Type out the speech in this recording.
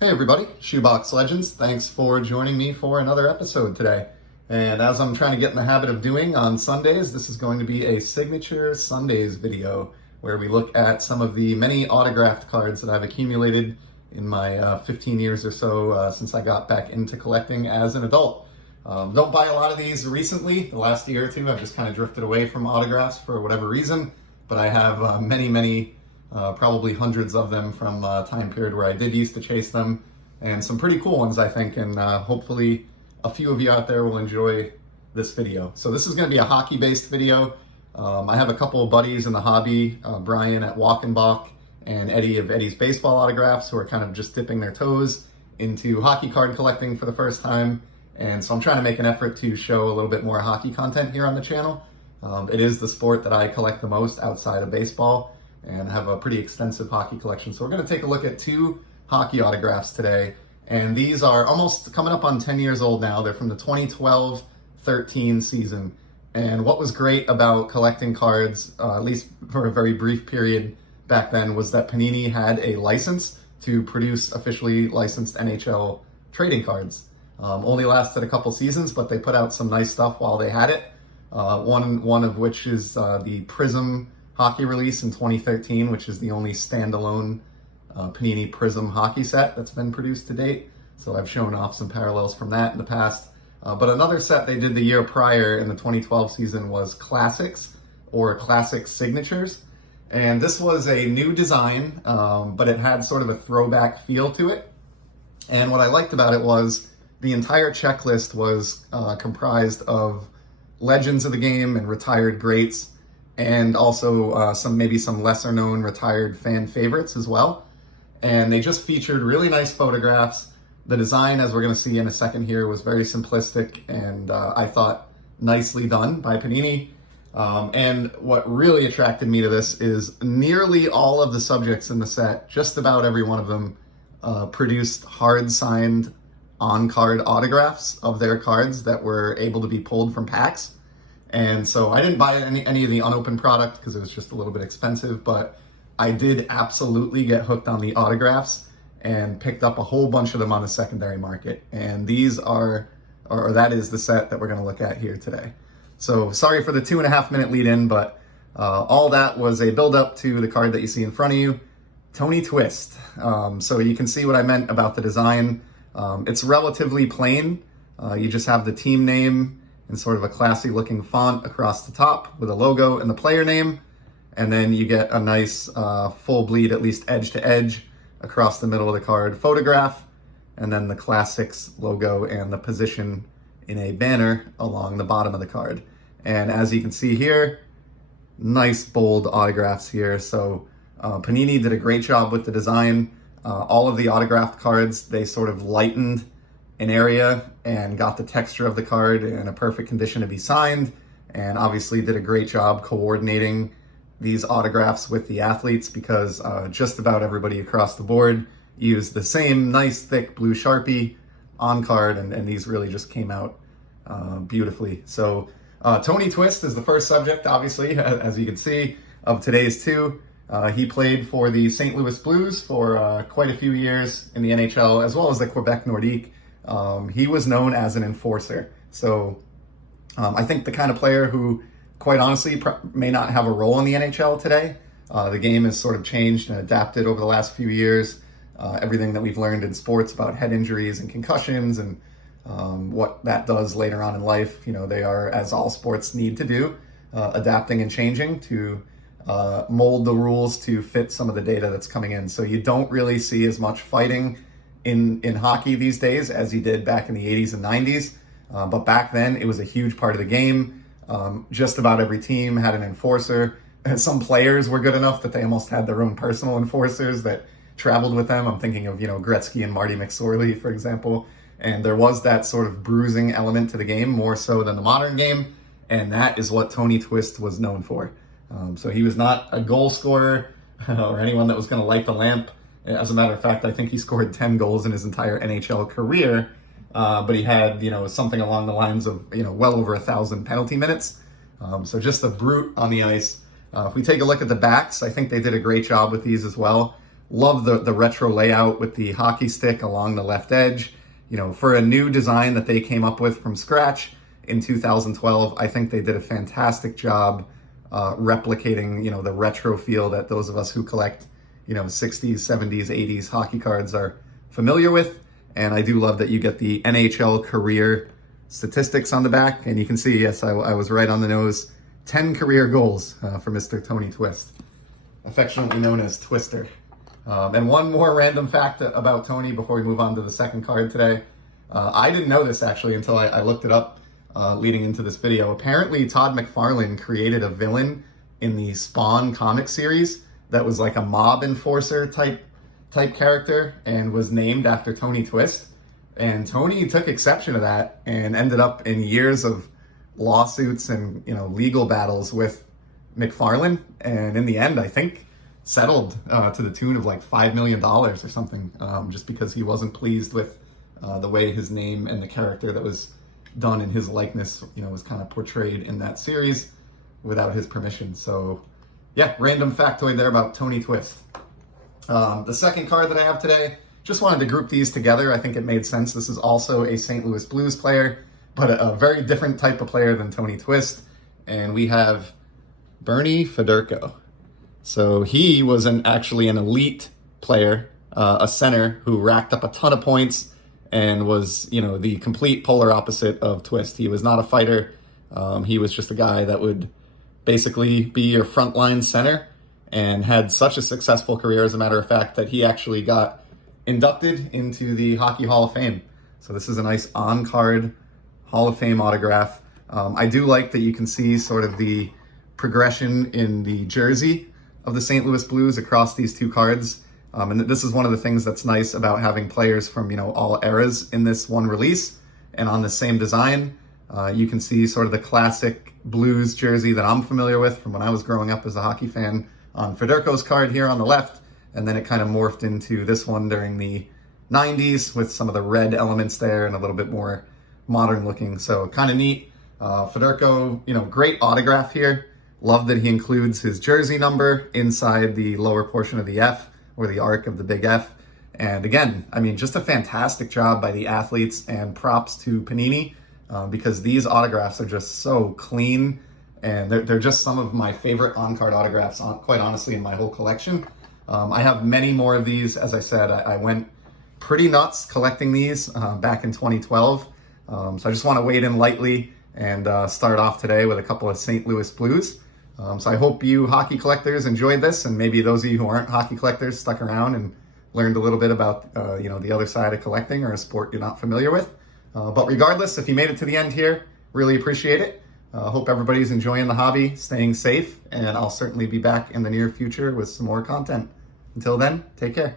Hey everybody, Shoebox Legends. Thanks for joining me for another episode today. And as I'm trying to get in the habit of doing on Sundays, this is going to be a Signature Sundays video where we look at some of the many autographed cards that I've accumulated in my 15 years or so since I got back into collecting as an adult. Don't buy a lot of these recently. The last year or two, I've just kind of drifted away from autographs for whatever reason, but I have many probably hundreds of them from a time period where I did used to chase them, and some pretty cool ones, I think, and hopefully a few of you out there will enjoy this video. So this is going to be a hockey-based video. I have a couple of buddies in the hobby, Brian at Walkenbach and Eddie of Eddie's Baseball Autographs, who are kind of just dipping their toes into hockey card collecting for the first time. And so I'm trying to make an effort to show a little bit more hockey content here on the channel. It is the sport that I collect the most outside of baseball, and have a pretty extensive hockey collection. So we're going to take a look at two hockey autographs today. And these are almost coming up on 10 years old now. They're from the 2012-13 season. And what was great about collecting cards, at least for a very brief period back then, was that Panini had a license to produce officially licensed NHL trading cards. Only lasted a couple seasons, but they put out some nice stuff while they had it. One of which is the Prism hockey release in 2013, which is the only standalone Panini Prism hockey set that's been produced to date. So I've shown off some parallels from that in the past. But another set they did the year prior in the 2012 season was Classics, or Classic Signatures. And this was a new design, but it had sort of a throwback feel to it. And what I liked about it was the entire checklist was comprised of legends of the game and retired greats, and also maybe some lesser known retired fan favorites as well. And they just featured really nice photographs. The design, as we're going to see in a second here, was very simplistic and I thought nicely done by Panini. And what really attracted me to this is nearly all of the subjects in the set, just about every one of them, produced hard signed on-card autographs of their cards that were able to be pulled from packs. And so I didn't buy any of the unopened product because it was just a little bit expensive, but I did absolutely get hooked on the autographs and picked up a whole bunch of them on the secondary market. And these are, or that is the set that we're going to look at here today. So sorry for the 2.5 minute lead in, but all that was a build up to the card that you see in front of you, Tony Twist. So you can see what I meant about the design. It's relatively plain. You just have the team name in sort of a classy looking font across the top with a logo and the player name. And then you get a nice full bleed, at least edge to edge, across the middle of the card photograph. And then the Classics logo and the position in a banner along the bottom of the card. And as you can see here, nice bold autographs here. So Panini did a great job with the design. All of the autographed cards, they sort of lightened an area and got the texture of the card in a perfect condition to be signed, and obviously did a great job coordinating these autographs with the athletes, because just about everybody across the board used the same nice thick blue Sharpie on card, and these really just came out beautifully. So Tony Twist is the first subject, obviously, as you can see, of today's two. He played for the St. Louis Blues for quite a few years in the NHL, as well as the Quebec Nordique. He was known as an enforcer. So I think the kind of player who, quite honestly, may not have a role in the NHL today. The game has sort of changed and adapted over the last few years. Everything that we've learned in sports about head injuries and concussions and what that does later on in life, they are, as all sports need to do, adapting and changing to mold the rules to fit some of the data that's coming in. So you don't really see as much fighting in hockey these days as you did back in the 80s and 90s. But back then, it was a huge part of the game. Just about every team had an enforcer. And some players were good enough that they almost had their own personal enforcers that traveled with them. I'm thinking of, Gretzky and Marty McSorley, for example. And there was that sort of bruising element to the game, more so than the modern game. And that is what Tony Twist was known for. So he was not a goal scorer or anyone that was going to light the lamp. As a matter of fact, I think he scored 10 goals in his entire NHL career, but he had, something along the lines of, well over 1,000 penalty minutes. So just a brute on the ice. If we take a look at the backs, I think they did a great job with these as well. love the retro layout with the hockey stick along the left edge. You know, for a new design that they came up with from scratch in 2012, I think they did a fantastic job replicating, you know, the retro feel that those of us who collect, you know, 60s, 70s, 80s hockey cards are familiar with. And I do love that you get the NHL career statistics on the back. And you can see, yes, I was right on the nose. 10 career goals for Mr. Tony Twist, affectionately known as Twister. And one more random fact about Tony before we move on to the second card today. I didn't know this actually until I looked it up leading into this video. Apparently Todd McFarlane created a villain in the Spawn comic series that was like a mob enforcer type character and was named after Tony Twist. And Tony took exception to that and ended up in years of lawsuits and, you know, legal battles with McFarlane. And in the end, I think settled to the tune of like $5 million or something, just because he wasn't pleased with the way his name and the character that was done in his likeness, you know, was kind of portrayed in that series without his permission. So yeah, random factoid there about Tony Twist. The second card that I have today, just wanted to group these together. I think it made sense. This is also a St. Louis Blues player, but a very different type of player than Tony Twist. And we have Bernie Federko. So he was actually an elite player, a center who racked up a ton of points and was, you know, the complete polar opposite of Twist. He was not a fighter. He was just a guy that would basically be your frontline center and had such a successful career, as a matter of fact, that he actually got inducted into the Hockey Hall of Fame. So this is a nice on-card Hall of Fame autograph. I do like that you can see sort of the progression in the jersey of the St. Louis Blues across these two cards. And this is one of the things that's nice about having players from, you know, all eras in this one release and on the same design. You can see sort of the classic Blues jersey that I'm familiar with from when I was growing up as a hockey fan on Federko's card here on the left. And then it kind of morphed into this one during the 90s with some of the red elements there and a little bit more modern looking. So kind of neat. Federko, you know, great autograph here. Love that he includes his jersey number inside the lower portion of the F, or the arc of the big F. And again, I mean, just a fantastic job by the athletes, and props to Panini because these autographs are just so clean, and they're just some of my favorite on-card autographs, quite honestly, in my whole collection. I have many more of these. As I said, I went pretty nuts collecting these back in 2012. So I just want to wade in lightly and start off today with a couple of St. Louis Blues. So I hope you hockey collectors enjoyed this, and maybe those of you who aren't hockey collectors stuck around and learned a little bit about you know, the other side of collecting, or a sport you're not familiar with. But regardless, if you made it to the end here, really appreciate it. Hope everybody's enjoying the hobby, staying safe, and I'll certainly be back in the near future with some more content. Until then, take care.